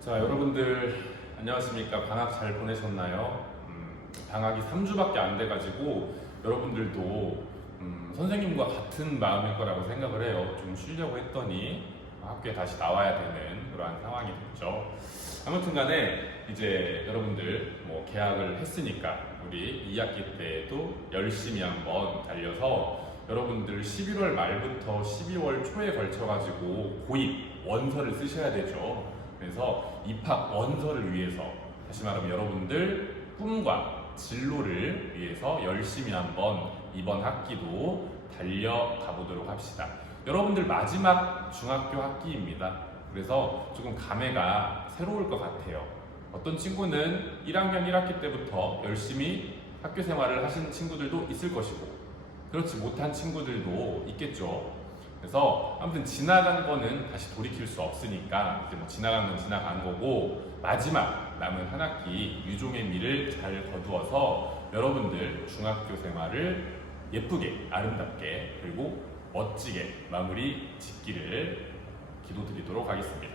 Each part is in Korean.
자, 여러분들 안녕하십니까? 방학 잘 보내셨나요? 방학이 3주밖에 안 돼가지고 여러분들도 선생님과 같은 마음일 거라고 생각을 해요. 좀 쉬려고 했더니 학교에 다시 나와야 되는 그러한 상황이 됐죠. 아무튼 간에 이제 여러분들 뭐 개학을 했으니까 우리 2학기 때에도 열심히 한번 달려서 여러분들 11월 말부터 12월 초에 걸쳐가지고 고입 원서를 쓰셔야 되죠. 그래서 입학 원서를 위해서, 다시 말하면 여러분들 꿈과 진로를 위해서 열심히 한번 이번 학기도 달려가 보도록 합시다. 여러분들 마지막 중학교 학기입니다. 그래서 조금 감회가 새로울 것 같아요. 어떤 친구는 1학년 1학기 때부터 열심히 학교 생활을 하신 친구들도 있을 것이고, 그렇지 못한 친구들도 있겠죠. 그래서 아무튼 지나간 거는 다시 돌이킬 수 없으니까 이제 뭐 지나간 건 지나간 거고, 마지막 남은 한 학기 유종의 미를 잘 거두어서 여러분들 중학교 생활을 예쁘게, 아름답게, 그리고 멋지게 마무리 짓기를 기도드리도록 하겠습니다.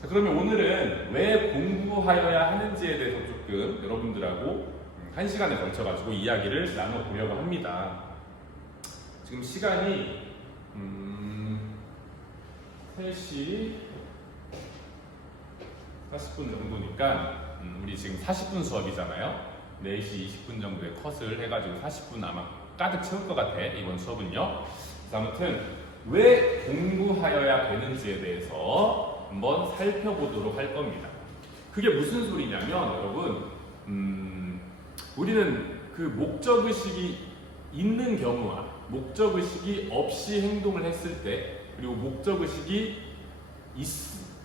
자, 그러면 오늘은 왜 공부하여야 하는지에 대해서 조금 여러분들하고 1시간에 걸쳐가지고 이야기를 나눠보려고 합니다. 지금 시간이 3시 40분 정도니까 우리 지금 40분 수업이잖아요. 4시 20분 정도의 컷을 해가지고 40분 아마 가득 채울 것 같아, 이번 수업은요. 그래서 아무튼 왜 공부하여야 되는지에 대해서 한번 살펴보도록 할 겁니다. 그게 무슨 소리냐면 여러분, 우리는 그 목적의식이 있는 경우와 목적의식이 없이 행동을 했을 때, 그리고 목적의식이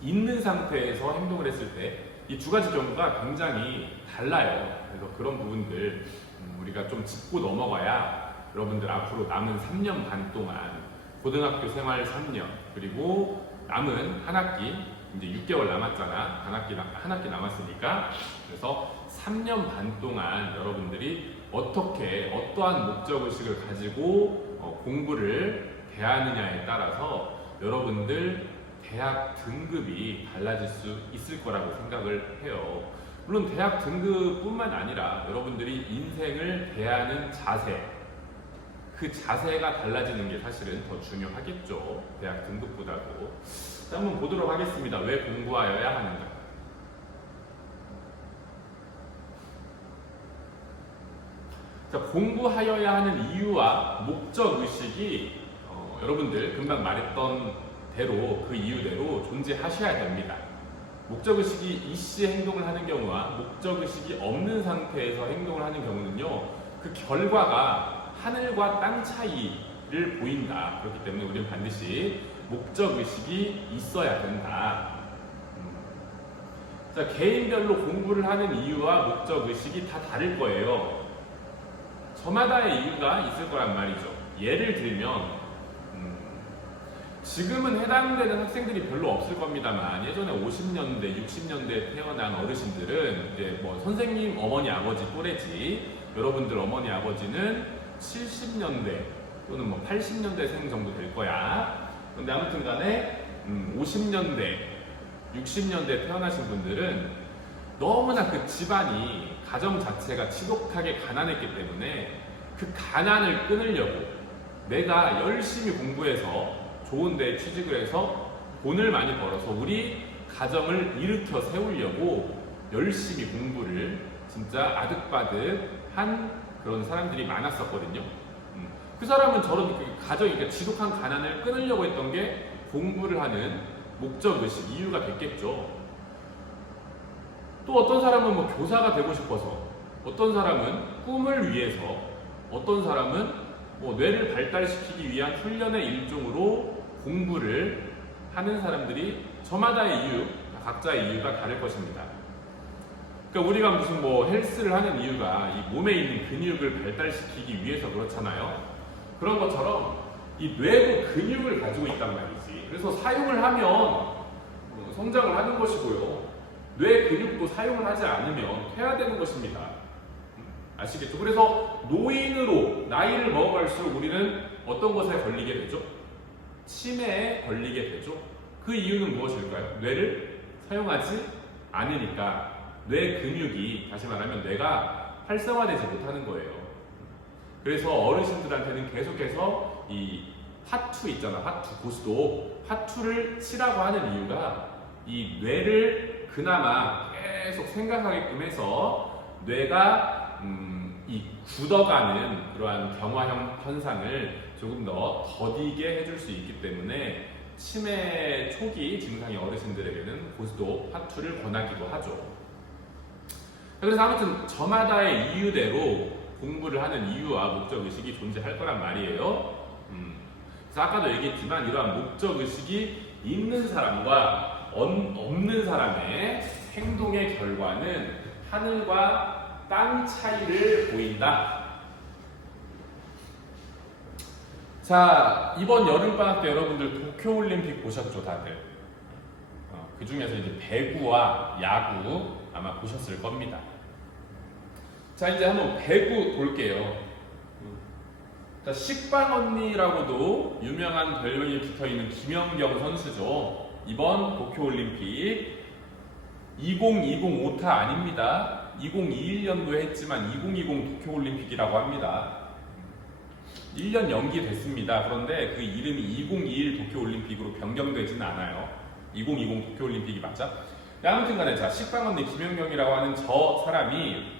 있는 상태에서 행동을 했을 때, 이 두 가지 경우가 굉장히 달라요. 그래서 그런 부분들 우리가 좀 짚고 넘어가야 여러분들 앞으로 남은 3년 반 동안, 고등학교 생활 3년, 그리고 남은 한 학기, 이제 6개월 남았잖아. 한 학기 남았으니까. 그래서 3년 반 동안 여러분들이 어떻게, 어떠한 목적의식을 가지고 공부를 대하느냐에 따라서 여러분들 대학 등급이 달라질 수 있을 거라고 생각을 해요. 물론 대학 등급뿐만 아니라 여러분들이 인생을 대하는 자세, 그 자세가 달라지는 게 사실은 더 중요하겠죠. 대학 등급보다도. 자, 한번 보도록 하겠습니다. 왜 공부하여야 하는가? 자, 공부하여야 하는 이유와 목적의식이 여러분들 금방 말했던 대로, 그 이유대로 존재하셔야 됩니다. 목적의식이 이시에 행동을 하는 경우와 목적의식이 없는 상태에서 행동을 하는 경우는요, 그 결과가 하늘과 땅 차이를 보인다. 그렇기 때문에 우리는 반드시 목적의식이 있어야 된다. 자, 개인별로 공부를 하는 이유와 목적의식이 다 다를 거예요. 저마다의 이유가 있을 거란 말이죠. 예를 들면 지금은 해당되는 학생들이 별로 없을 겁니다만, 예전에 50년대, 60년대에 태어난 어르신들은 이제 뭐 선생님 어머니 아버지 또래지, 여러분들 어머니 아버지는 70년대 또는 뭐 80년대생 정도 될 거야. 근데 아무튼 간에 50년대, 60년대에 태어나신 분들은 너무나 그 집안이, 가정 자체가 지독하게 가난했기 때문에 그 가난을 끊으려고 내가 열심히 공부해서 좋은 데에 취직을 해서 돈을 많이 벌어서 우리 가정을 일으켜 세우려고 열심히 공부를 진짜 아득바득한 그런 사람들이 많았었거든요. 그 사람은 저런 가정이, 그러니까 지독한 가난을 끊으려고 했던 게 공부를 하는 목적의식, 이유가 됐겠죠. 또 어떤 사람은 뭐 교사가 되고 싶어서, 어떤 사람은 꿈을 위해서, 어떤 사람은 뭐 뇌를 발달시키기 위한 훈련의 일종으로 공부를 하는 사람들이, 저마다의 이유, 각자의 이유가 다를 것입니다. 그러니까 우리가 무슨 뭐 헬스를 하는 이유가 이 몸에 있는 근육을 발달시키기 위해서 그렇잖아요. 그런 것처럼 이 뇌도 근육을 가지고 있단 말이지. 그래서 사용을 하면 성장을 하는 것이고요. 뇌 근육도 사용을 하지 않으면 퇴화되는 것입니다. 아시겠죠? 그래서 노인으로 나이를 먹어갈수록 우리는 어떤 것에 걸리게 되죠? 치매에 걸리게 되죠. 그 이유는 무엇일까요? 뇌를 사용하지 않으니까 뇌 근육이, 다시 말하면 뇌가 활성화되지 못하는 거예요. 그래서 어르신들한테는 계속해서 이 화투 있잖아, 화투, 고스톱, 화투를 치라고 하는 이유가 이 뇌를 그나마 계속 생각하게끔 해서 뇌가 이 굳어가는 그러한 경화형 현상을 조금 더 더디게 해줄 수 있기 때문에 치매 초기 증상의 어르신들에게는 고스톱, 화투를 권하기도 하죠. 그래서 아무튼 저마다의 이유대로 공부를 하는 이유와 목적의식이 존재할 거란 말이에요. 그래서 아까도 얘기했지만 이러한 목적의식이 있는 사람과 없는 사람의 행동의 결과는 하늘과 땅 차이를 보인다. 자, 이번 여름방학 때 여러분들 도쿄올림픽 보셨죠, 다들? 그 중에서 이제 배구와 야구 아마 보셨을 겁니다. 자, 이제 한번 배구 볼게요. 자, 식빵 언니라고도 유명한 별명이 붙어있는 김연경 선수죠. 이번 도쿄올림픽 2020 오타 아닙니다. 2021년도에 했지만 2020 도쿄올림픽이라고 합니다. 1년 연기됐습니다. 그런데 그 이름이 2021 도쿄올림픽으로 변경되지는 않아요. 2020 도쿄올림픽이 맞자? 아무튼 간에 자, 식빵 언니 김연경이라고 하는 저 사람이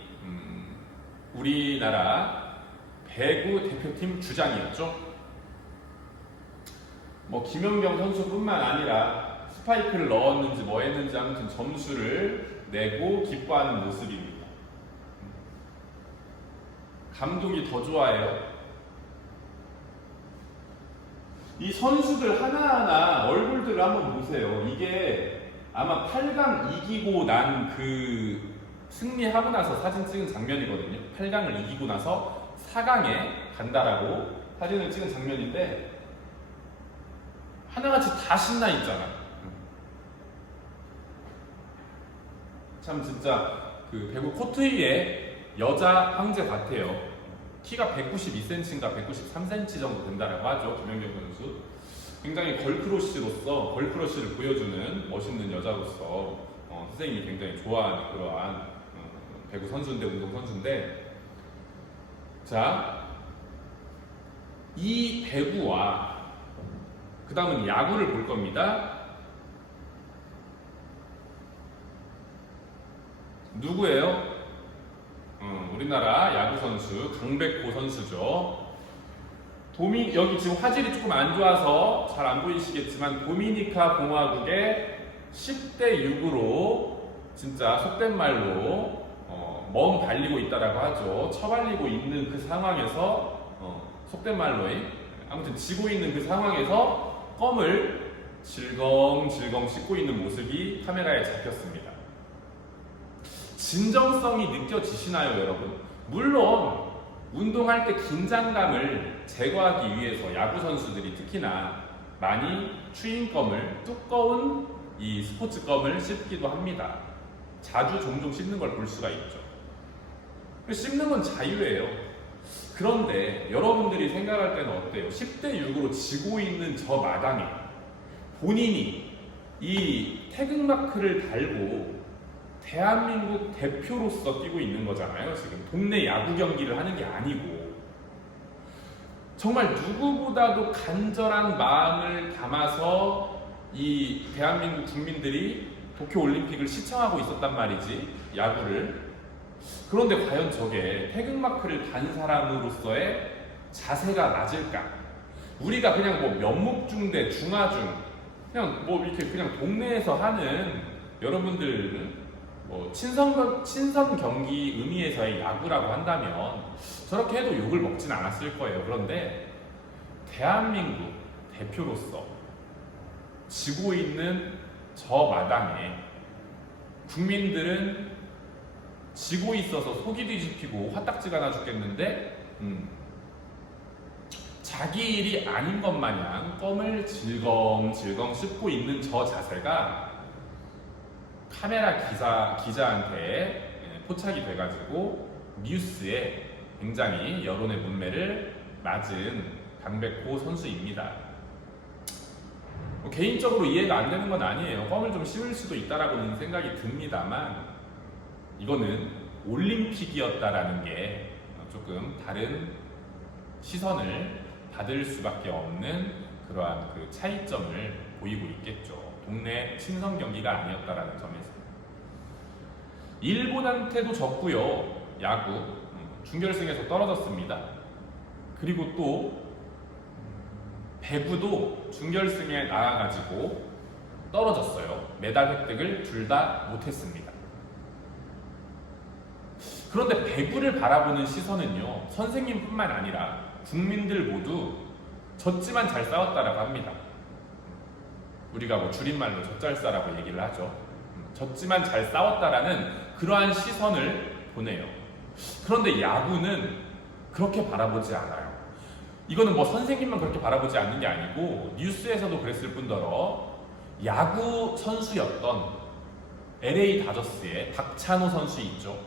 우리나라 배구 대표팀 주장이었죠. 뭐 김연경 선수뿐만 아니라 스파이크를 넣었는지 뭐 했는지 아무튼 점수를 내고 기뻐하는 모습입니다. 감독이 더 좋아해요. 이 선수들 하나하나 얼굴들을 한번 보세요. 이게 아마 8강 이기고 난 그 승리하고 나서 사진 찍은 장면이거든요. 8강을 이기고 나서 4강에 간다라고 사진을 찍은 장면인데 하나같이 다 신나 있잖아. 참 진짜 그 배구 코트 위에 여자 황제 같아요. 키가 192cm인가 193cm 정도 된다라고 하죠. 김연경 선수. 굉장히 걸크러쉬를 보여주는 멋있는 여자로서 선생님이 굉장히 좋아하는 그러한 배구 선수인데, 운동 선수인데, 자, 이 배구와 그 다음은 야구를 볼 겁니다. 누구예요? 우리나라 야구 선수 강백호 선수죠. 여기 지금 화질이 조금 안 좋아서 잘 안 보이시겠지만 도미니카 공화국의 10대 6으로 진짜 속된 말로 멍 달리고 있다라고 하죠. 처발리고 있는 그 상황에서 속된 말로 아무튼 지고 있는 그 상황에서 껌을 질겅질겅 씹고 있는 모습이 카메라에 잡혔습니다. 진정성이 느껴지시나요, 여러분? 물론 운동할 때 긴장감을 제거하기 위해서 야구 선수들이 특히나 많이 추잉껌을, 두꺼운 이 스포츠 껌을 씹기도 합니다. 자주 종종 씹는 걸 볼 수가 있죠. 씹는 건 자유예요. 그런데 여러분들이 생각할 때는 어때요? 10대 6으로 지고 있는 저 마당에 본인이 이 태극마크를 달고 대한민국 대표로서 뛰고 있는 거잖아요. 지금 동네 야구 경기를 하는 게 아니고 정말 누구보다도 간절한 마음을 담아서 이 대한민국 국민들이 도쿄올림픽을 시청하고 있었단 말이지, 야구를. 그런데 과연 저게 태극마크를 단 사람으로서의 자세가 맞을까? 우리가 그냥 뭐 면목중대, 중하중, 그냥 뭐 이렇게 그냥 동네에서 하는 여러분들 뭐 친선 경기 의미에서의 야구라고 한다면 저렇게 해도 욕을 먹진 않았을 거예요. 그런데 대한민국 대표로서 지고 있는 저 마당에 국민들은 지고 있어서 속이 뒤집히고 화딱지가 나 죽겠는데 자기 일이 아닌 것 마냥 껌을 질겅질겅 씹고 있는 저 자세가 카메라 기자한테 포착이 돼가지고 뉴스에 굉장히 여론의 문매를 맞은 강백호 선수입니다. 뭐 개인적으로 이해가 안 되는 건 아니에요. 껌을 좀 씹을 수도 있다라고는 생각이 듭니다만 이거는 올림픽이었다라는 게 조금 다른 시선을 받을 수밖에 없는 그러한 그 차이점을 보이고 있겠죠. 동네 친선 경기가 아니었다라는 점에서. 일본한테도 졌고요. 야구 준결승에서 떨어졌습니다. 그리고 또 배구도 준결승에 나가가지고 떨어졌어요. 메달 획득을 둘 다 못했습니다. 그런데 배구를 바라보는 시선은요, 선생님뿐만 아니라 국민들 모두 졌지만 잘 싸웠다라고 합니다. 우리가 뭐 줄임말로 젖잘싸라고 얘기를 하죠. 졌지만 잘 싸웠다라는 그러한 시선을 보내요. 그런데 야구는 그렇게 바라보지 않아요. 이거는 뭐 선생님만 그렇게 바라보지 않는 게 아니고 뉴스에서도 그랬을 뿐더러 야구 선수였던 LA 다저스의 박찬호 선수 있죠.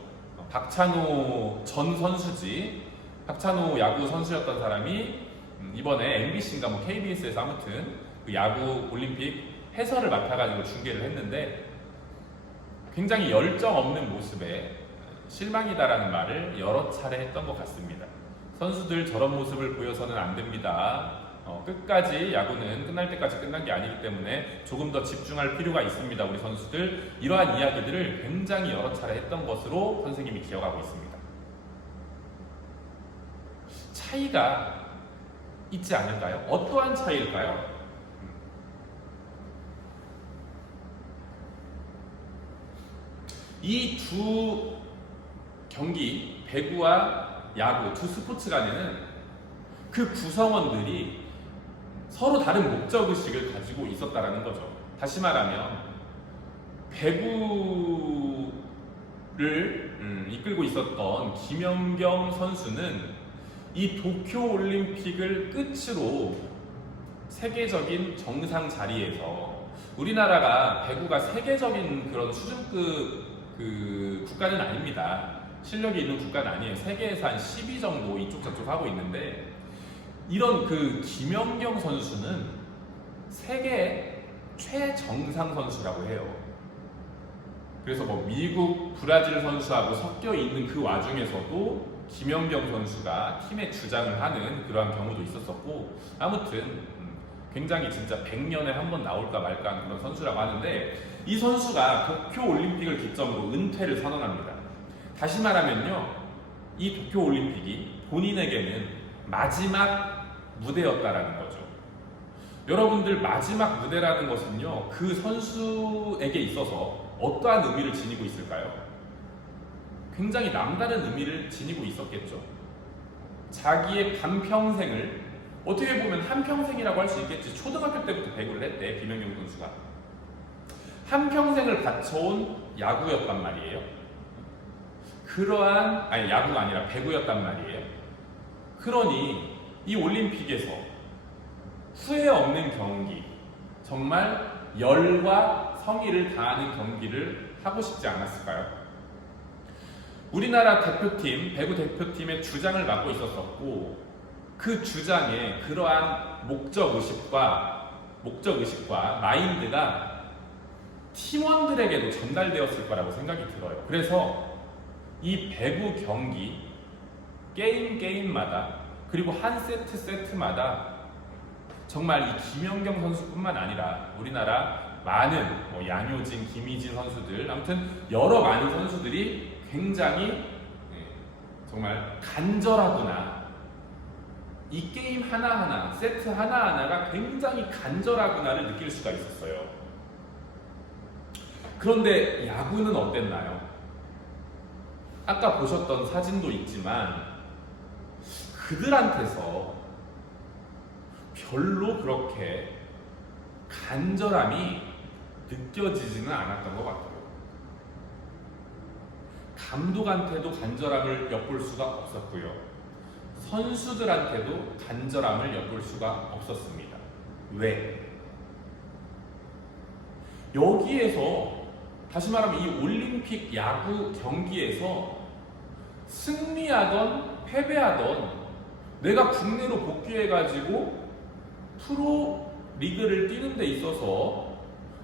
박찬호 전 선수지. 박찬호 야구 선수였던 사람이 이번에 MBC인가 뭐 KBS에서 아무튼 그 야구 올림픽 해설을 맡아가지고 중계를 했는데 굉장히 열정 없는 모습에 실망이다라는 말을 여러 차례 했던 것 같습니다. 선수들 저런 모습을 보여서는 안 됩니다. 끝까지 야구는 끝날 때까지 끝난 게 아니기 때문에 조금 더 집중할 필요가 있습니다. 우리 선수들 이러한 이야기들을 굉장히 여러 차례 했던 것으로 선생님이 기억하고 있습니다. 차이가 있지 않을까요? 어떠한 차이일까요? 이 두 경기, 배구와 야구 두 스포츠 간에는 그 구성원들이 서로 다른 목적의식을 가지고 있었다라는 거죠. 다시 말하면 배구를 이끌고 있었던 김연경 선수는 이 도쿄올림픽을 끝으로 세계적인 정상 자리에서 우리나라가 배구가 세계적인 그런 수준급 그 국가는 아닙니다. 실력이 있는 국가는 아니에요. 세계에서 한 10위 정도 이쪽 저쪽 하고 있는데 이런 그 김연경 선수는 세계 최정상 선수라고 해요. 그래서 뭐 미국, 브라질 선수하고 섞여 있는 그 와중에서도 김연경 선수가 팀의 주장을 하는 그러한 경우도 있었었고 아무튼 굉장히 진짜 100년에 한 번 나올까 말까 하는 그런 선수라고 하는데 이 선수가 도쿄올림픽을 기점으로 은퇴를 선언합니다. 다시 말하면요, 이 도쿄올림픽이 본인에게는 마지막 무대였다라는 거죠. 여러분들 마지막 무대라는 것은요, 그 선수에게 있어서 어떠한 의미를 지니고 있을까요? 굉장히 남다른 의미를 지니고 있었겠죠. 자기의 반평생을 어떻게 보면 한평생이라고 할 수 있겠지. 초등학교 때부터 배구를 했대, 김연경 선수가. 한평생을 바쳐온 야구였단 말이에요. 야구가 아니라 배구였단 말이에요. 그러니 이 올림픽에서 후회 없는 경기, 정말 열과 성의를 다하는 경기를 하고 싶지 않았을까요? 우리나라 대표팀, 배구 대표팀의 주장을 맡고 있었었고 그 주장에 그러한 목적의식과 마인드가 팀원들에게도 전달되었을 거라고 생각이 들어요. 그래서 이 배구 경기 게임마다 그리고 한 세트마다 정말 이 김연경 선수뿐만 아니라 우리나라 많은 뭐 양효진, 김희진 선수들 아무튼 여러 많은 선수들이 굉장히 정말 간절하구나, 이 게임 하나하나, 세트 하나하나가 굉장히 간절하구나를 느낄 수가 있었어요. 그런데 야구는 어땠나요? 아까 보셨던 사진도 있지만 그들한테서 별로 그렇게 간절함이 느껴지지는 않았던 것 같아요. 감독한테도 간절함을 엿볼 수가 없었고요. 선수들한테도 간절함을 엿볼 수가 없었습니다. 왜? 여기에서 다시 말하면 이 올림픽 야구 경기에서 승리하던 패배하던 내가 국내로 복귀해가지고 프로 리그를 뛰는 데 있어서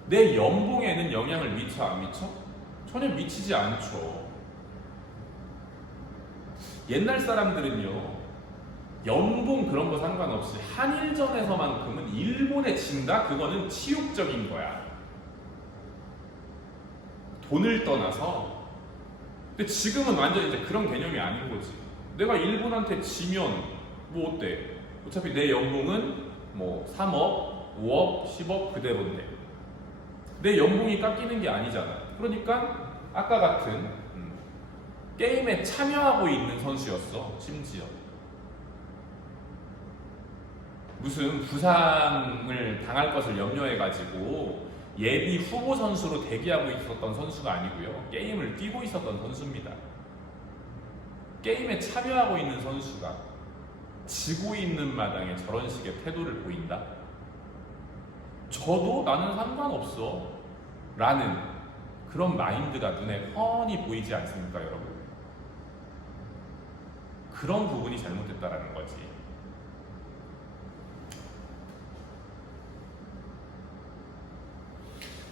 내 연봉에는 영향을 미쳐 안 미쳐? 전혀 미치지 않죠. 옛날 사람들은요, 연봉 그런 거 상관없이 한일전에서만큼은 일본에 진다? 그거는 치욕적인 거야. 돈을 떠나서. 근데 지금은 완전 이제 그런 개념이 아닌 거지. 내가 일본한테 지면 뭐 어때? 어차피 내 연봉은 뭐 3억, 5억, 10억 그대로인데 내 연봉이 깎이는 게 아니잖아. 그러니까 아까 같은 게임에 참여하고 있는 선수였어. 심지어 무슨 부상을 당할 것을 염려해가지고 예비 후보 선수로 대기하고 있었던 선수가 아니고요. 게임을 뛰고 있었던 선수입니다. 게임에 참여하고 있는 선수가 지고 있는 마당에 저런 식의 태도를 보인다? 저도 나는 상관없어 라는 그런 마인드가 눈에 훤히 보이지 않습니까, 여러분? 그런 부분이 잘못됐다라는 거지.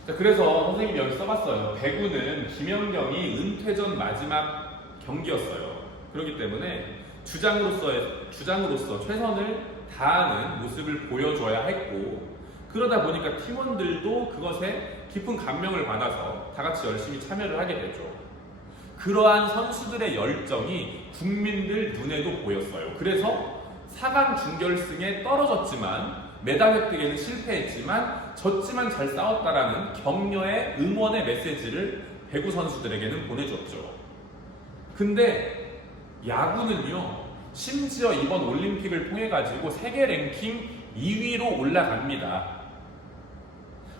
자, 그래서 선생님이 여기 써봤어요. 배구는 김연경이 은퇴 전 마지막 경기였어요. 그렇기 때문에 주장으로서 최선을 다하는 모습을 보여줘야 했고, 그러다 보니까 팀원들도 그것에 깊은 감명을 받아서 다 같이 열심히 참여를 하게 되죠. 그러한 선수들의 열정이 국민들 눈에도 보였어요. 그래서 4강 준결승에 떨어졌지만 메달 획득에는 실패했지만 졌지만 잘 싸웠다라는 격려의 응원의 메시지를 배구 선수들에게는 보내줬죠. 근데 야구는요, 심지어 이번 올림픽을 통해 가지고 세계 랭킹 2위로 올라갑니다.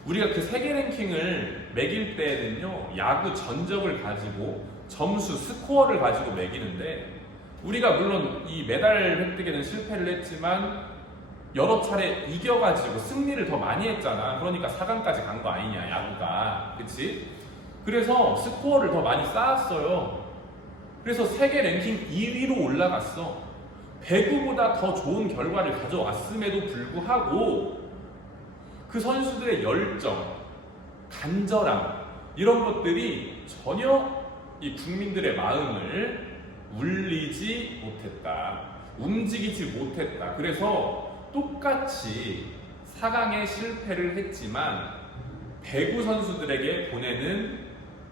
우리가 그 세계 랭킹을 매길 때에는요, 야구 전적을 가지고 점수, 스코어를 가지고 매기는데, 우리가 물론 이 메달 획득에는 실패를 했지만 여러 차례 이겨가지고 승리를 더 많이 했잖아. 그러니까 4강까지 간 거 아니냐, 야구가. 그치? 그래서 스코어를 더 많이 쌓았어요. 그래서 세계 랭킹 2위로 올라갔어. 배구보다 더 좋은 결과를 가져왔음에도 불구하고 그 선수들의 열정, 간절함, 이런 것들이 전혀 이 국민들의 마음을 울리지 못했다. 움직이지 못했다. 그래서 똑같이 4강에 실패를 했지만 배구 선수들에게 보내는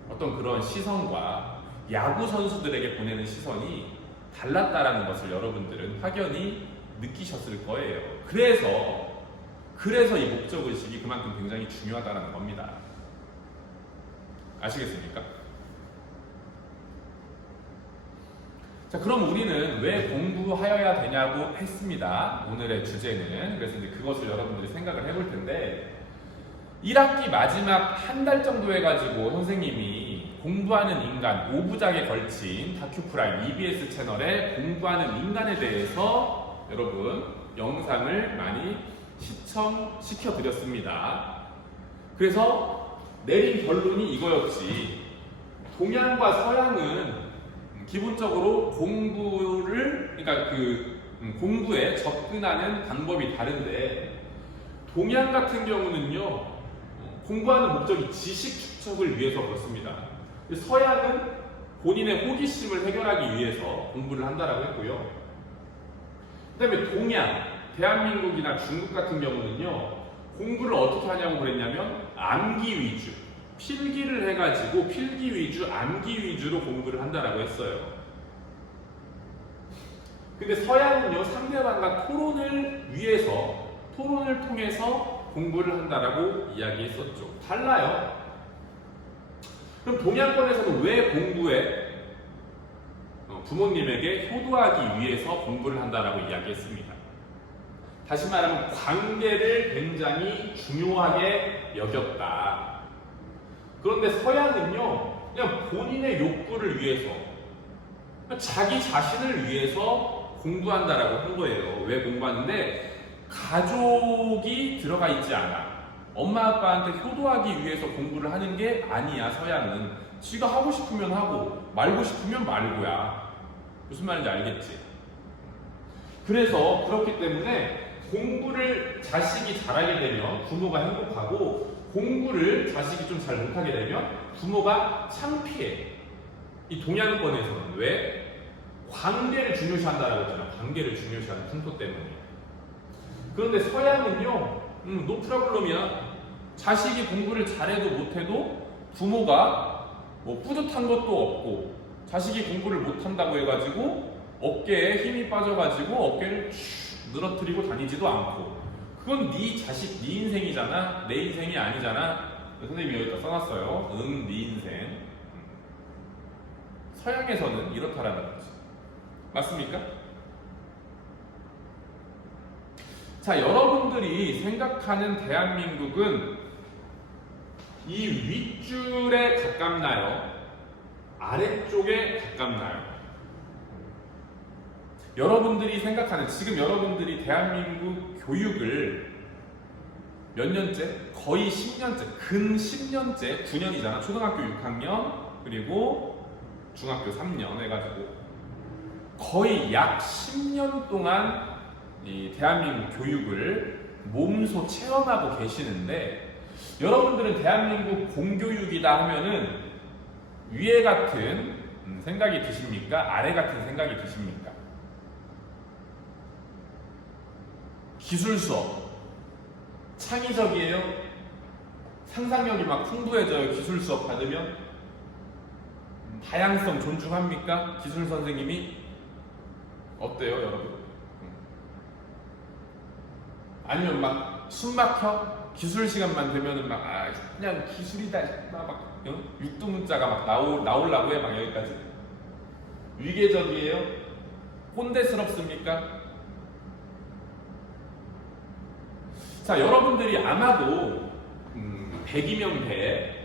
어떤 그런 시선과 야구 선수들에게 보내는 시선이 달랐다라는 것을 여러분들은 확연히 느끼셨을 거예요. 그래서 이 목적의식이 그만큼 굉장히 중요하다는 겁니다. 아시겠습니까? 자, 그럼 우리는 왜 공부하여야 되냐고 했습니다. 오늘의 주제는. 그래서 이제 그것을 여러분들이 생각을 해볼 텐데, 1학기 마지막 한 달 정도 해가지고 선생님이 공부하는 인간 5부작에 걸친 다큐프라임 EBS 채널에 공부하는 인간에 대해서 여러분 영상을 많이 시청시켜 드렸습니다. 그래서 내린 결론이 이거였지. 동양과 서양은 기본적으로 공부에 접근하는 방법이 다른데, 동양 같은 경우는요, 공부하는 목적이 지식 축적을 위해서 그렇습니다. 서양은 본인의 호기심을 해결하기 위해서 공부를 한다라고 했고요. 그 다음에 동양, 대한민국이나 중국 같은 경우는요, 공부를 어떻게 하냐고 그랬냐면 암기 위주, 필기를 해가지고 필기 위주, 암기 위주로 공부를 한다라고 했어요. 근데 서양은요, 상대방과 토론을 통해서 공부를 한다라고 이야기했었죠. 달라요. 그럼 동양권에서는 왜 공부에 부모님에게 효도하기 위해서 공부를 한다라고 이야기했습니다. 다시 말하면 관계를 굉장히 중요하게 여겼다. 그런데 서양은요, 그냥 본인의 욕구를 위해서, 자기 자신을 위해서 공부한다라고 한 거예요. 왜 공부하는데? 가족이 들어가 있지 않아. 엄마 아빠한테 효도하기 위해서 공부를 하는 게 아니야. 서양은 지가 하고 싶으면 하고 말고 싶으면 말고야. 무슨 말인지 알겠지? 그래서 그렇기 때문에 공부를 자식이 잘하게 되면 부모가 행복하고 공부를 자식이 좀 잘 못하게 되면 부모가 창피해. 이 동양권에서는 왜? 관계를 중요시한다라고 했잖아. 관계를 중요시하는 풍토 때문에. 그런데 서양은요, 노 프로블럼이야. 자식이 공부를 잘해도 못해도 부모가 뭐 뿌듯한 것도 없고 자식이 공부를 못한다고 해가지고 어깨에 힘이 빠져가지고 어깨를 늘어뜨리고 다니지도 않고 그건 네 자식, 네 인생이잖아. 내 인생이 아니잖아. 선생님이 여기다 써놨어요. 네 인생. 서양에서는 이렇다라는 거지. 맞습니까? 자, 여러분들이 생각하는 대한민국은 이 윗줄에 가깝나요? 아래쪽에 가깝나요? 여러분들이 생각하는, 지금 여러분들이 대한민국 교육을 몇 년째? 거의 10년째, 근 10년째, 9년이잖아. 초등학교 6학년, 그리고 중학교 3년 해가지고 거의 약 10년 동안 이 대한민국 교육을 몸소 체험하고 계시는데 여러분들은 대한민국 공교육이다 하면은 위에 같은 생각이 드십니까? 아래 같은 생각이 드십니까? 기술 수업 창의적이에요? 상상력이 막 풍부해져요? 기술 수업 받으면? 다양성 존중합니까? 기술 선생님이? 어때요, 여러분? 아니면 막 숨 막혀? 기술 시간만 되면은 막 그냥 기술이다 막 육두문자가 막 나오려고 해 막 여기까지. 위계적이에요? 꼰대스럽습니까? 자, 여러분들이 아마도 100이면 100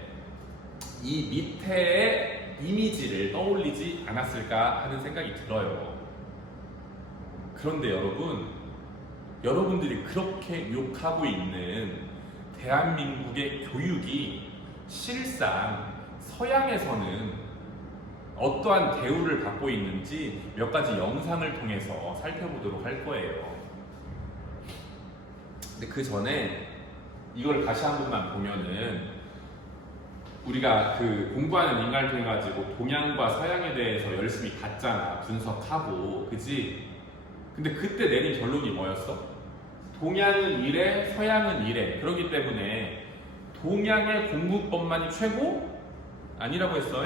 이 밑에의 이미지를 떠올리지 않았을까 하는 생각이 들어요. 그런데 여러분들이 그렇게 욕하고 있는 대한민국의 교육이 실상 서양에서는 어떠한 대우를 받고 있는지 몇 가지 영상을 통해서 살펴보도록 할 거예요. 근데 그 전에 이걸 다시 한 번만 보면은 우리가 그 공부하는 인간을 통해 가지고 동양과 서양에 대해서 열심히 봤잖아. 분석하고, 그지? 근데 그때 내린 결론이 뭐였어? 동양은 이래, 서양은 이래. 그렇기 때문에 동양의 공부법만이 최고? 아니라고 했어.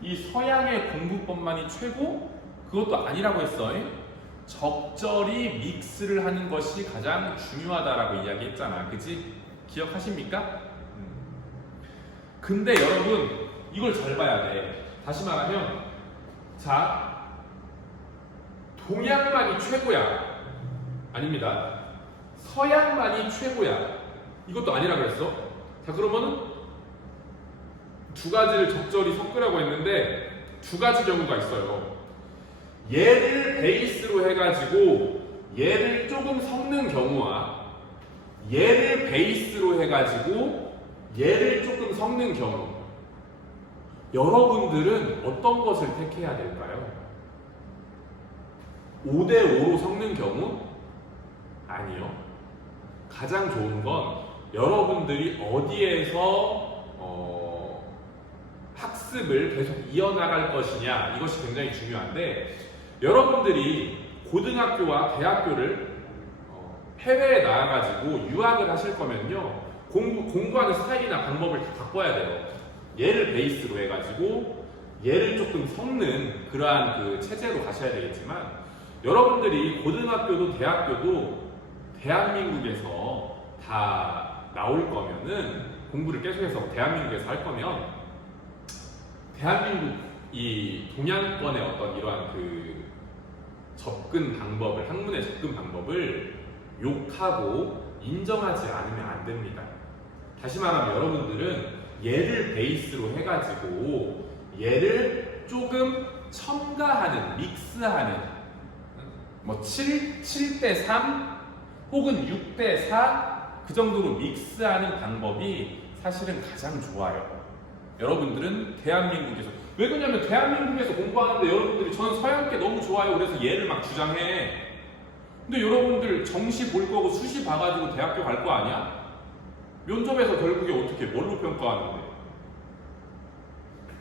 이 서양의 공부법만이 최고? 그것도 아니라고 했어. 적절히 믹스를 하는 것이 가장 중요하다라고 이야기했잖아. 그치? 기억하십니까? 근데 여러분 이걸 잘 봐야 돼. 다시 말하면 자, 동양만이 최고야. 아닙니다. 서양만이 최고야. 이것도 아니라고 했어. 자, 그러면은 두 가지를 적절히 섞으라고 했는데 두 가지 경우가 있어요. 얘를 베이스로 해가지고 얘를 조금 섞는 경우와 얘를 베이스로 해가지고 얘를 조금 섞는 경우. 여러분들은 어떤 것을 택해야 될까요? 5대5로 섞는 경우? 아니요. 가장 좋은 건 여러분들이 어디에서 학습을 계속 이어나갈 것이냐, 이것이 굉장히 중요한데, 여러분들이 고등학교와 대학교를 해외에 나가가지고 유학을 하실 거면요, 공부하는 스타일이나 방법을 다 바꿔야 돼요. 얘를 베이스로 해가지고 얘를 조금 섞는 그러한 그 체제로 가셔야 되겠지만, 여러분들이 고등학교도 대학교도 대한민국에서 다 나올 거면은, 공부를 계속해서 대한민국에서 할 거면 대한민국 이 동양권의 어떤 이러한 그 접근 방법을, 학문의 접근 방법을 욕하고 인정하지 않으면 안 됩니다. 다시 말하면 여러분들은 얘를 베이스로 해가지고 얘를 조금 첨가하는, 믹스하는, 뭐 7대3 혹은 6대4 그 정도로 믹스하는 방법이 사실은 가장 좋아요. 여러분들은 대한민국에서, 왜 그러냐면 대한민국에서 공부하는데 여러분들이 저는 서양계 너무 좋아요 그래서 얘를 막 주장해. 근데 여러분들 정시 볼 거고 수시 봐가지고 대학교 갈 거 아니야? 면접에서 결국에 어떻게 뭘로 평가하는데?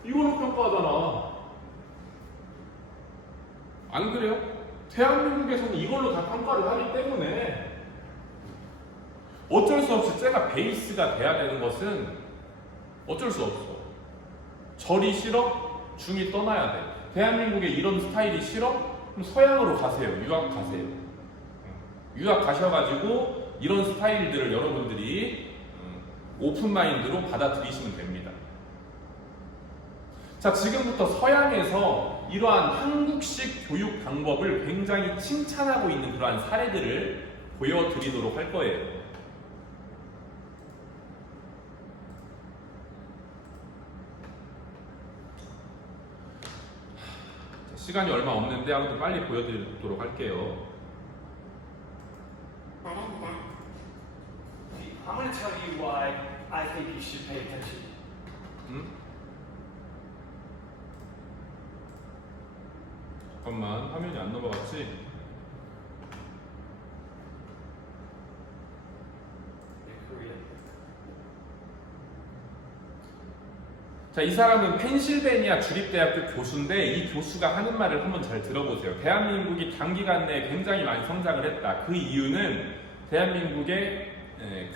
이걸로 평가하잖아. 안 그래요? 대한민국에서는 이걸로 다 평가를 하기 때문에 어쩔 수 없이 쟤가 베이스가 돼야 되는 것은 어쩔 수 없어. 절이 싫어? 중이 떠나야 돼. 대한민국에 이런 스타일이 싫어? 그럼 서양으로 가세요. 유학 가세요. 유학 가셔가지고 이런 스타일들을 여러분들이 오픈마인드로 받아들이시면 됩니다. 자, 지금부터 서양에서 이러한 한국식 교육 방법을 굉장히 칭찬하고 있는 그러한 사례들을 보여드리도록 할 거예요. 시간이 얼마 없는데 아무튼 빨리 보여드리도록 할게요. 말합니다. I'm going to tell you why I think you should pay attention. 잠깐만, 화면이 안 넘어갔지? In Korea. 자, 이 사람은 펜실베니아 주립대학교 교수인데 이 교수가 하는 말을 한번 잘 들어보세요. 대한민국이 단기간 내에 굉장히 많이 성장을 했다. 그 이유는 대한민국의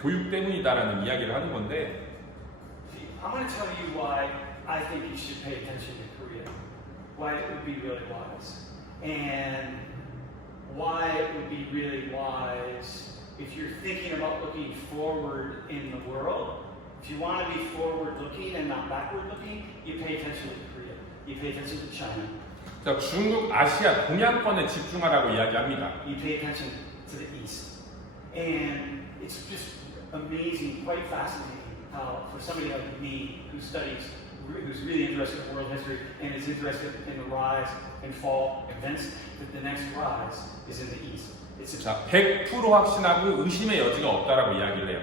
교육 때문이다라는 이야기를 하는 건데, I'm going to tell you why I think you should pay attention to Korea. Why it would be really wise. And why it would be really wise if you're thinking about looking forward in the world. If you want to be forward looking and not backward looking, you pay attention to Korea. You pay attention to China. 자, 중국, 아시아, 동양권에 집중하라고 이야기합니다. You pay attention to the East. And it's just amazing, quite fascinating how for somebody like me who studies, who's really interested in world history and is interested in the rise and fall events, that the next rise is in the East. It's 자, 100% 확신하고 의심의 여지가 없다라고 이야기를 해요.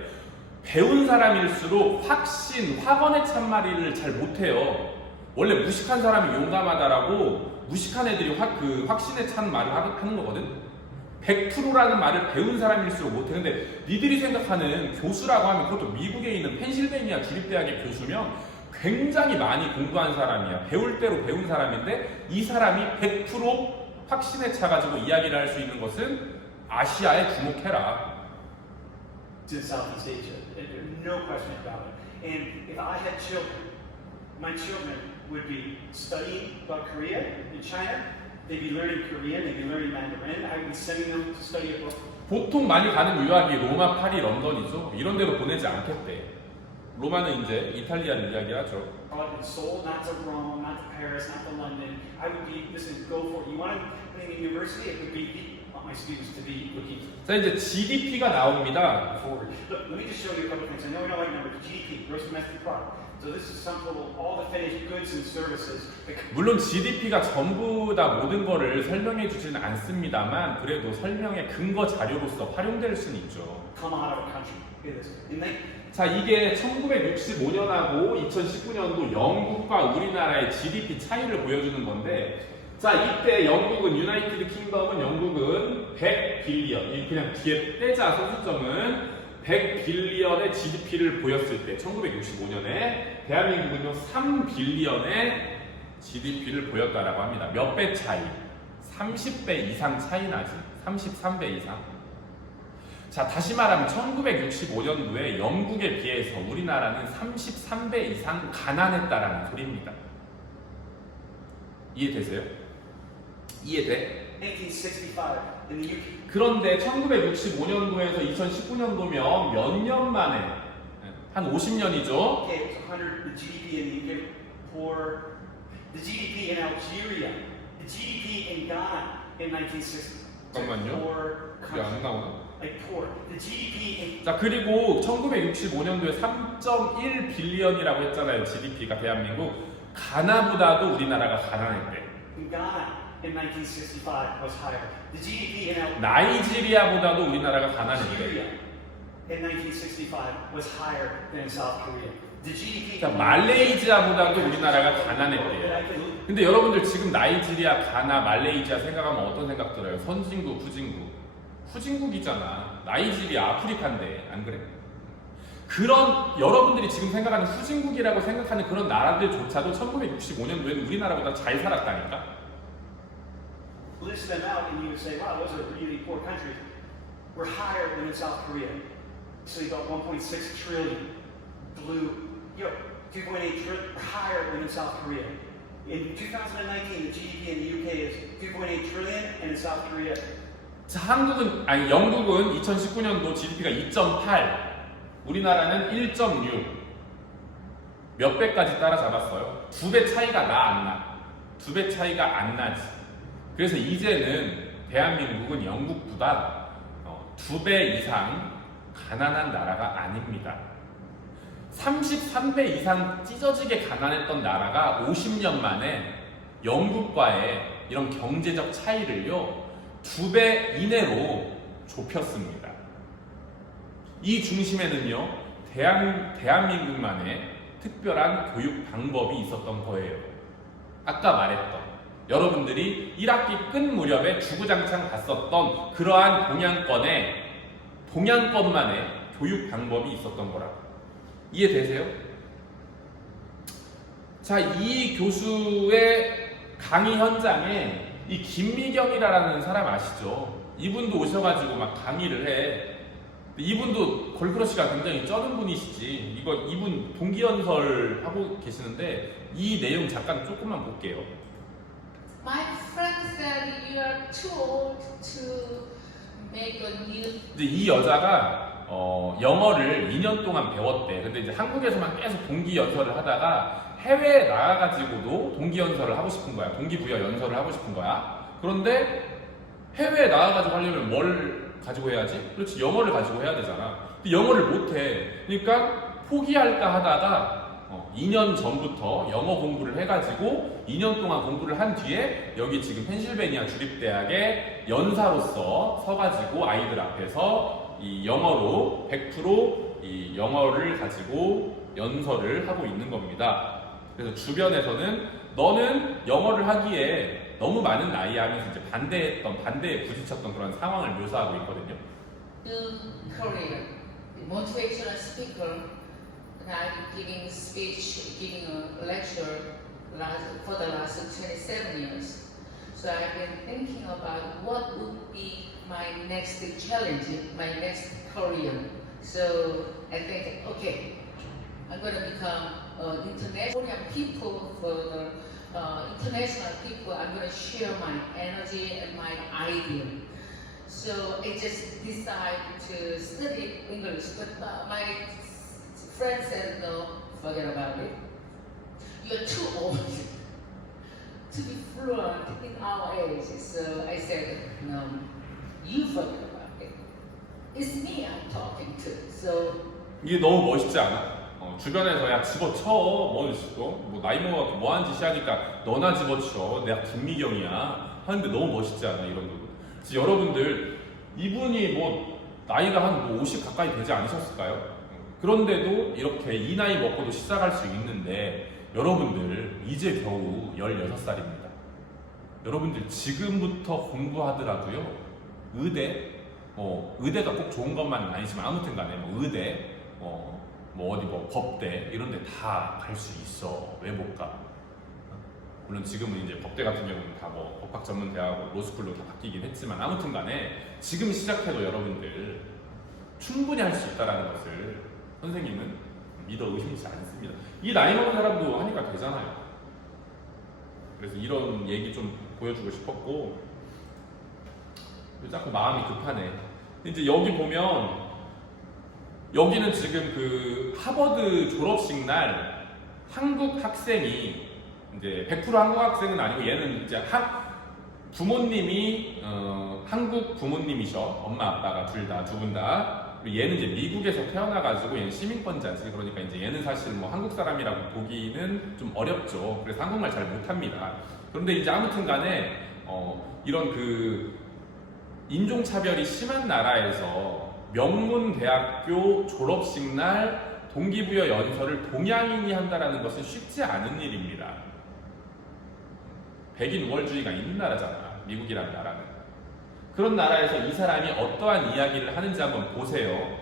배운 사람일수록 확신, 확언의 참말이를 잘 못해요. 원래 무식한 사람이 용감하다라고 무식한 애들이 확신에 찬 말을 하는 거거든. 100%라는 말을 배운 사람일수록 못해. 근데 니들이 생각하는 교수라고 하면 그것도 미국에 있는 펜실베니아 주립대학의 교수면 굉장히 많이 공부한 사람이야. 배울 대로 배운 사람인데 이 사람이 100% 확신에 차가지고 이야기를 할 수 있는 것은 아시아에 주목해라. in Southeast Asia. No question about it. And if I had children, my children would be studying about Korea and China. They'd be learning Korean, they'd be learning Mandarin. I would be sending them to study abroad. 보통 많이 가는 유학이 로마, 파리, 런던이죠. 이런 데로 보내지 않겠대. 로마는 이제 이탈리아를 이야기하죠. In Seoul, not to Rome, not to Paris, not to London. I would be, listen, go for it. You want to in a university, it would be my students to be looking 자, 이제 GDP가 나옵니다. forward. Look, let me just show you a couple things. I know we don't like numbers. GDP, gross domestic product. So this is some total, all the finished goods and services. 물론 GDP가 전부 다 모든 거를 설명해 주지는 않습니다만 그래도 설명의 근거 자료로서 활용될 수는 있죠. Come out of a country. Look at this. And they, 자, 이게 1965년하고 2019년도 영국과 우리나라의 GDP 차이를 보여주는 건데, 자, 이때 영국은 유나이티드 킹덤은 영국은 100빌리언, 그냥 뒤에 떼자 소수점은 100빌리언의 GDP를 보였을 때 1965년에 대한민국은요 3빌리언의 GDP를 보였다라고 합니다. 몇 배 차이? 30배 이상 차이 나지. 33배 이상. 자, 다시 말하면 1965년도에 영국에 비해서 우리나라는 33배 이상 가난했다라는 소리입니다. 이해되세요? 이해돼? 1965 in the UK. 그런데 1965년도에서 2019년도면 몇 년 만에? 한 50년이죠. Okay, it was 100. The GDP in the UK for the GDP in Algeria, the GDP in Ghana in 1960. 잠깐만요. Poor 그게 안 country. 나오나? Like poor. The GDP in 자, 그리고 1965년도에 3.1 빌리언이라고 했잖아요. GDP가 대한민국. 가나보다도 우리나라가 가난했대. Ghana in 1965 was higher. The GDP in Algeria 나이지리아보다도 우리나라가 가난했대. in 1965 was higher than in South Korea. The GDP 자, 말레이시아보다도 우리나라가 가난했대요. 근데 여러분들 지금 나이지리아, 가나, 말레이시아 생각하면 어떤 생각 들어요? 선진국, 후진국? 후진국이잖아. 나이지리아, 아프리카인데 안 그래? 그런 여러분들이 지금 생각하는 후진국이라고 생각하는 그런 나라들조차도 1965년도에는 우리나라보다 잘 살았다니까. List them out, and you would say, wow, those are really poor countries. We're higher than in South Korea. So you got 1.6 trillion. Blue, 2.8 trillion, higher than in South Korea. In 2019, the GDP in the UK is 2.8 trillion, and in South Korea, 자, 영국은 2019년도 GDP가 2.8, 우리나라는 1.6. 몇 배까지 따라잡았어요? 2배 차이가 나, 안 나? 2배 차이가 안 나지. 그래서 이제는 대한민국은 영국보다 2배 이상 가난한 나라가 아닙니다. 33배 이상 찢어지게 가난했던 나라가 50년 만에 영국과의 이런 경제적 차이를요, 2배 이내로 좁혔습니다. 이 중심에는요, 대한민국만의 특별한 교육 방법이 있었던 거예요. 아까 말했던 여러분들이 1학기 끝 무렵에 주구장창 봤었던 그러한 동양권만의 교육 방법이 있었던 거라고. 이해되세요? 자, 이 교수의 강의 현장에 이 김미경이라는 사람 아시죠? 이분도 오셔가지고 막 강의를 해. 이분도 걸크러쉬가 굉장히 쩌는 분이시지. 이분 동기연설 하고 계시는데 이 내용 잠깐 조금만 볼게요. My friend said you are too old to make a new. 이제 이 여자가 영어를 2년 동안 배웠대. 근데 이제 한국에서만 계속 동기연설을 하다가 해외에 나가가지고도 동기연설을 하고 싶은 거야. 동기부여 연설을 하고 싶은 거야. 그런데 해외에 나가가지고 하려면 뭘 가지고 해야지? 그렇지, 영어를 가지고 해야 되잖아. 근데 영어를 못해. 그러니까 포기할까 하다가 2년 전부터 영어 공부를 해가지고 2년 동안 공부를 한 뒤에 여기 지금 펜실베니아 주립대학의 연사로서 서가지고 아이들 앞에서 이 영어로 100% 이 영어를 가지고 연설을 하고 있는 겁니다. 그래서 주변에서는 너는 영어를 하기에 너무 많은 나이야 하면서 이제 반대에 부딪혔던 그런 상황을 묘사하고 있거든요. In Korea, the motivational speaker, and I'm giving speech, giving a lecture for the last 27 years. So I've been thinking about what would be my next challenge, my next career. So I think, okay, I'm going to become international people for the international people. I'm going to share my energy and my idea. So I just decided to study English, but my friend said, no, forget about it. You're too old to be fluent in our age. So I said, no, you forget about it. It's me I'm talking to. So 이게 너무 멋있지 않아? 주변에서 야 집어쳐, 뭐 나이 먹어갖고 뭐하는 짓이 하니까 너나 집어쳐, 내가 김미경이야 하는데 너무 멋있지 않아? 이런 부분. 그래서 여러분들, 이분이 뭐 나이가 한 50 가까이 되지 않으셨을까요? 그런데도 이렇게 이 나이 먹고도 시작할 수 있는데, 여러분들 이제 겨우 16살입니다. 여러분들 지금부터 공부하더라도요, 의대가 꼭 좋은 것만은 아니지만 아무튼 간에 의대, 법대 이런 데 다 갈 수 있어. 왜 못 가? 물론 지금은 이제 법대 같은 경우는 다 법학 전문 대학하고 로스쿨로 다 바뀌긴 했지만 아무튼 간에 지금 시작해도 여러분들 충분히 할 수 있다는 것을 선생님은 믿어 의심치 않습니다. 이 나이 먹은 사람도 하니까 되잖아요. 그래서 이런 얘기 좀 보여주고 싶었고, 자꾸 마음이 급하네. 이제 여기 보면, 여기는 지금 그 하버드 졸업식 날 한국 학생이, 이제 100% 한국 학생은 아니고 얘는 이제 부모님이 한국 부모님이셔. 엄마 아빠가 두 분 다. 얘는 이제 미국에서 태어나가지고 얘는 시민권자지. 그러니까 이제 얘는 사실 뭐 한국 사람이라고 보기는 좀 어렵죠. 그래서 한국말 잘 못합니다. 그런데 이제 아무튼 간에 이런 그 인종차별이 심한 나라에서 명문대학교 졸업식 날 동기부여 연설을 동양인이 한다는 것은 쉽지 않은 일입니다. 백인 우월주의가 있는 나라잖아, 미국이라는 나라는. 그런 나라에서 이 사람이 어떠한 이야기를 하는지 한번 보세요.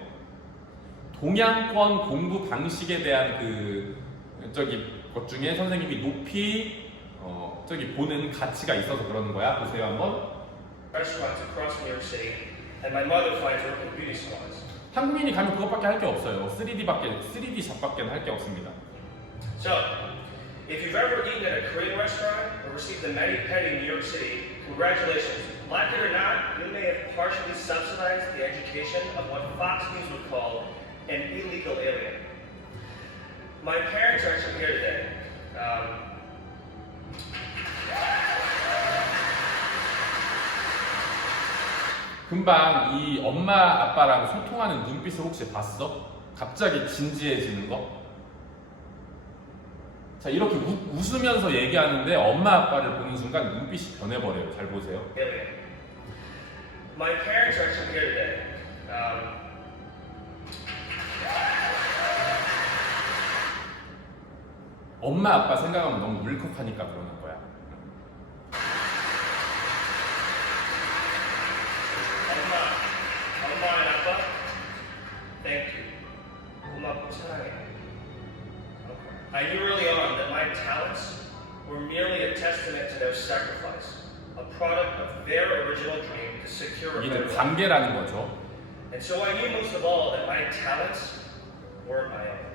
동양권 공부 방식에 대한 것 중에 선생님이 높이 보는 가치가 있어서 그러는 거야. 보세요 한번. Restaurants across New York City, and my mother finds work in beauty salons. 한국인이 가면 그것밖에 할 게 없어요. 3D 샵밖에 할 게 없습니다. So, if you've ever eaten at a Korean restaurant or received a mani pedi in New York City, congratulations. Like it or not, you may have partially subsidized the education of what Fox News would call an illegal alien. My parents are actually here today. 금방 이 엄마 아빠랑 소통하는 눈빛을 혹시 봤어? 갑자기 진지해지는 거? 자, 이렇게 웃으면서 얘기하는데 엄마 아빠를 보는 순간 눈빛이 변해버려요. 잘 보세요. Alien. My parents are actually here today. 엄마 아빠 생각하면 너무 울컥하니까 그러는 거야. 엄마 and 아빠, thank you. 고맙고 사랑해. I knew early on that my talents were merely a testament to their sacrifice, a product of their original dream to secure a 이게 better life. 관계라는 거죠. And so I knew most of all that my talents weren't my own.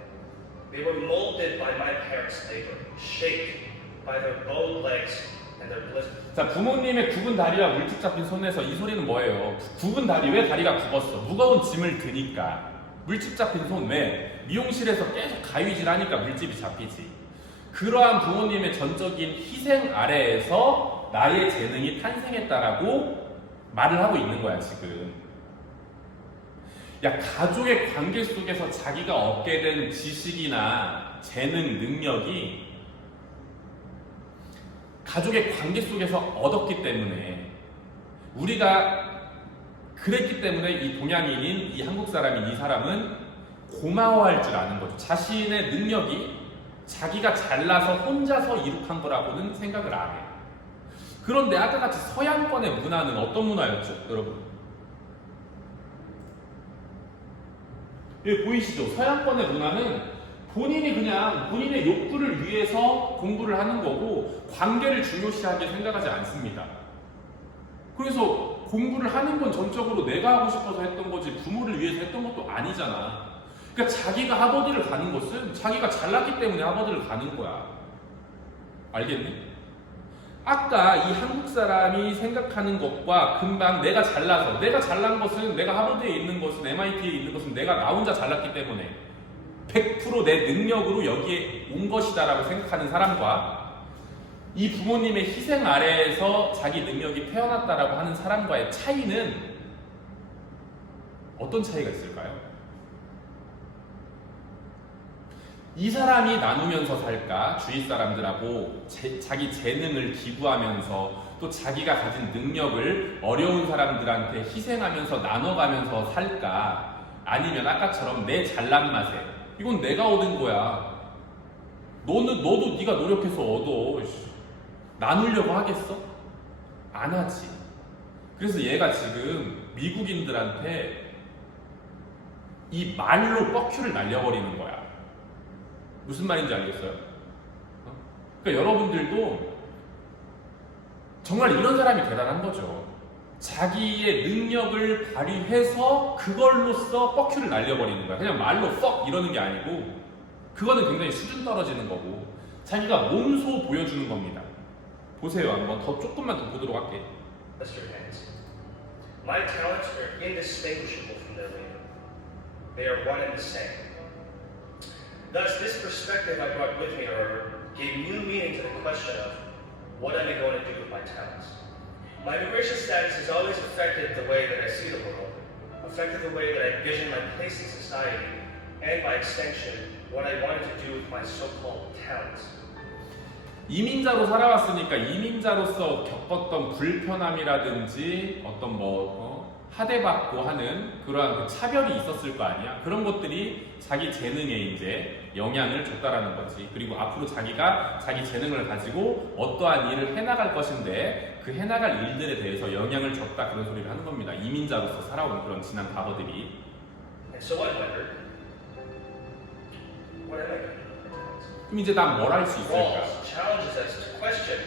They were molded by my parents' labor, shaped by their bowed legs and their blistered. 자, 부모님의 굽은 다리와 물집 잡힌 손에서 이 소리는 뭐예요? 굽은 다리, 왜 다리가 굽었어? 무거운 짐을 드니까. 물집 잡힌 손, 왜? 미용실에서 계속 가위질 하니까 물집이 잡히지. 그러한 부모님의 전적인 희생 아래에서 나의 재능이 탄생했다라고 말을 하고 있는 거야, 지금. 야, 가족의 관계 속에서 자기가 얻게 된 지식이나 재능, 능력이 가족의 관계 속에서 얻었기 때문에, 우리가 그랬기 때문에 이 동양인인 이 한국 사람인 이 사람은 고마워할 줄 아는 거죠. 자신의 능력이 자기가 잘나서 혼자서 이룩한 거라고는 생각을 안 해. 그런데 아까 같이 서양권의 문화는 어떤 문화였죠, 여러분? 여기 보이시죠? 서양권의 문화는 본인이 그냥 본인의 욕구를 위해서 공부를 하는 거고 관계를 중요시하게 생각하지 않습니다. 그래서 공부를 하는 건 전적으로 내가 하고 싶어서 했던 거지 부모를 위해서 했던 것도 아니잖아. 그러니까 자기가 하버드를 가는 것은 자기가 잘났기 때문에 하버드를 가는 거야. 알겠니? 아까 이 한국 사람이 생각하는 것과 금방 내가 잘나서, 내가 잘난 것은, 내가 하버드에 있는 것은, MIT에 있는 것은 내가 나 혼자 잘났기 때문에 100% 내 능력으로 여기에 온 것이다라고 생각하는 사람과 이 부모님의 희생 아래에서 자기 능력이 태어났다라고 하는 사람과의 차이는 어떤 차이가 있을까요? 이 사람이 나누면서 살까? 주위 사람들하고 자기 재능을 기부하면서 또 자기가 가진 능력을 어려운 사람들한테 희생하면서 나눠가면서 살까? 아니면 아까처럼 내 잘난 맛에 이건 내가 얻은 거야. 너도 네가 노력해서 얻어. 나누려고 하겠어? 안 하지. 그래서 얘가 지금 미국인들한테 이 말로 뻑큐를 날려버리는 거야. 무슨 말인지 알겠어요? 그러니까 여러분들도 정말 이런 사람이 대단한 거죠. 자기의 능력을 발휘해서 그걸로써 뻑큐를 날려버리는 거야. 그냥 말로 퍽 이러는 게 아니고 그거는 굉장히 수준 떨어지는 거고 자기가 몸소 보여주는 겁니다. 보세요. 한번 조금만 더 보도록 할게. Bless your hands. My talents are indistinguishable from their labor. They are one and the same. Thus, this perspective I brought with me, however, gave new meaning to the question of what am I going to do with my talents? My immigration status has always affected the way that I see the world, affected the way that I envision my place in society, and by extension, what I wanted to do with my so-called talents. 이민자로 살아왔으니까 이민자로서 겪었던 불편함이라든지 어떤 하대받고 하는 그러한 차별이 있었을 거 아니야. 그런 것들이 자기 재능에 이제 영향을 줬다라는 거지. 그리고 앞으로 자기가 자기 재능을 가지고 어떠한 일을 해나갈 것인데 그 해나갈 일들에 대해서 영향을 줬다 그런 소리를 하는 겁니다. 이민자로서 살아온 그런 지난 과거들이. And so I wondered, what am I going to do? 그럼 이제 난 뭘 할 수 있을까? Rawls challenges us to question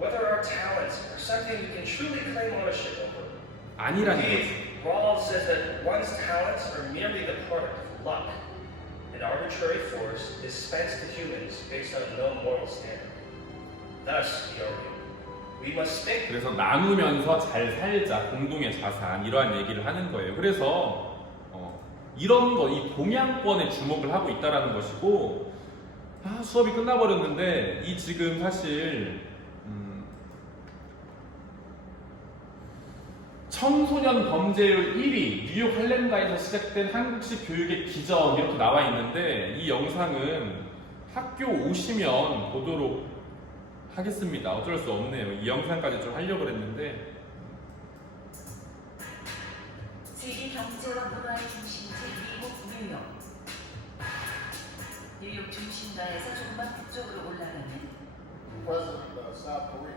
whether our talents are something we can truly claim ownership over. 아니라는 Indeed, 거지. Rawls says that one's talents are merely the product of luck, an arbitrary force dispensed to humans based on no moral standard. Thus, he argued, we must think. 그래서 나누면서 잘 살자, 공동의 자산 이러한 얘기를 하는 거예요. 그래서 이런 거, 이 동양권에 주목을 하고 있다라는 것이고, 수업이 끝나버렸는데 이 지금 사실 청소년 범죄율 1위 뉴욕 할렘가에서 시작된 한국식 교육의 기적 이렇게 나와 있는데 이 영상은 학교 오시면 보도록 하겠습니다. 어쩔 수 없네요. 이 영상까지 좀 하려고 했는데 세계 경제와 문화의 중심지 미국 뉴욕. 뉴욕 중심가에서 조금만 북쪽으로 올라가면 President of South Korea.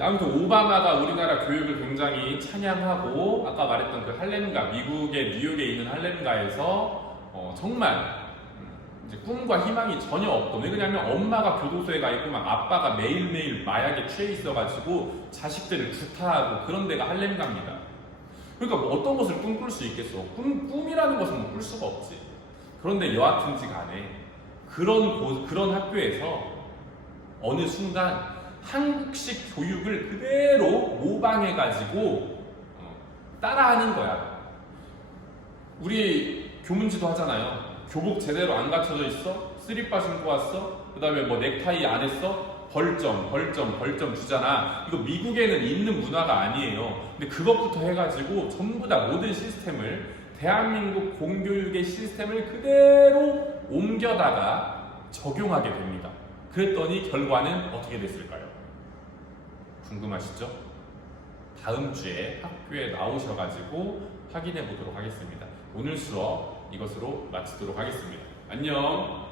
아무튼 오바마가 우리나라 교육을 굉장히 찬양하고 아까 말했던 그 할렘가 미국의 뉴욕에 있는 할렘가에서 정말 이제 꿈과 희망이 전혀 없던 왜 그러냐면 엄마가 교도소에 가 있고 막 아빠가 매일매일 마약에 취해 있어가지고 자식들을 구타하고 그런 데가 할렘가입니다. 그러니까 뭐 어떤 것을 꿈꿀 수 있겠어? 꿈이라는 것은 뭐 꿀 수가 없지. 그런데 여하튼지 간에 그런 학교에서 어느 순간 한국식 교육을 그대로 모방해가지고 따라하는 거야. 우리 교문지도 하잖아요. 교복 제대로 안 갖춰져 있어? 쓰리빠 신고 왔어? 그 다음에 뭐 넥타이 안 했어? 벌점 주잖아. 이거 미국에는 있는 문화가 아니에요. 근데 그것부터 해가지고 전부 다 모든 시스템을 대한민국 공교육의 시스템을 그대로 옮겨다가 적용하게 됩니다. 그랬더니 결과는 어떻게 됐을까요? 궁금하시죠? 다음 주에 학교에 나오셔가지고 확인해 보도록 하겠습니다. 오늘 수업 이것으로 마치도록 하겠습니다. 안녕!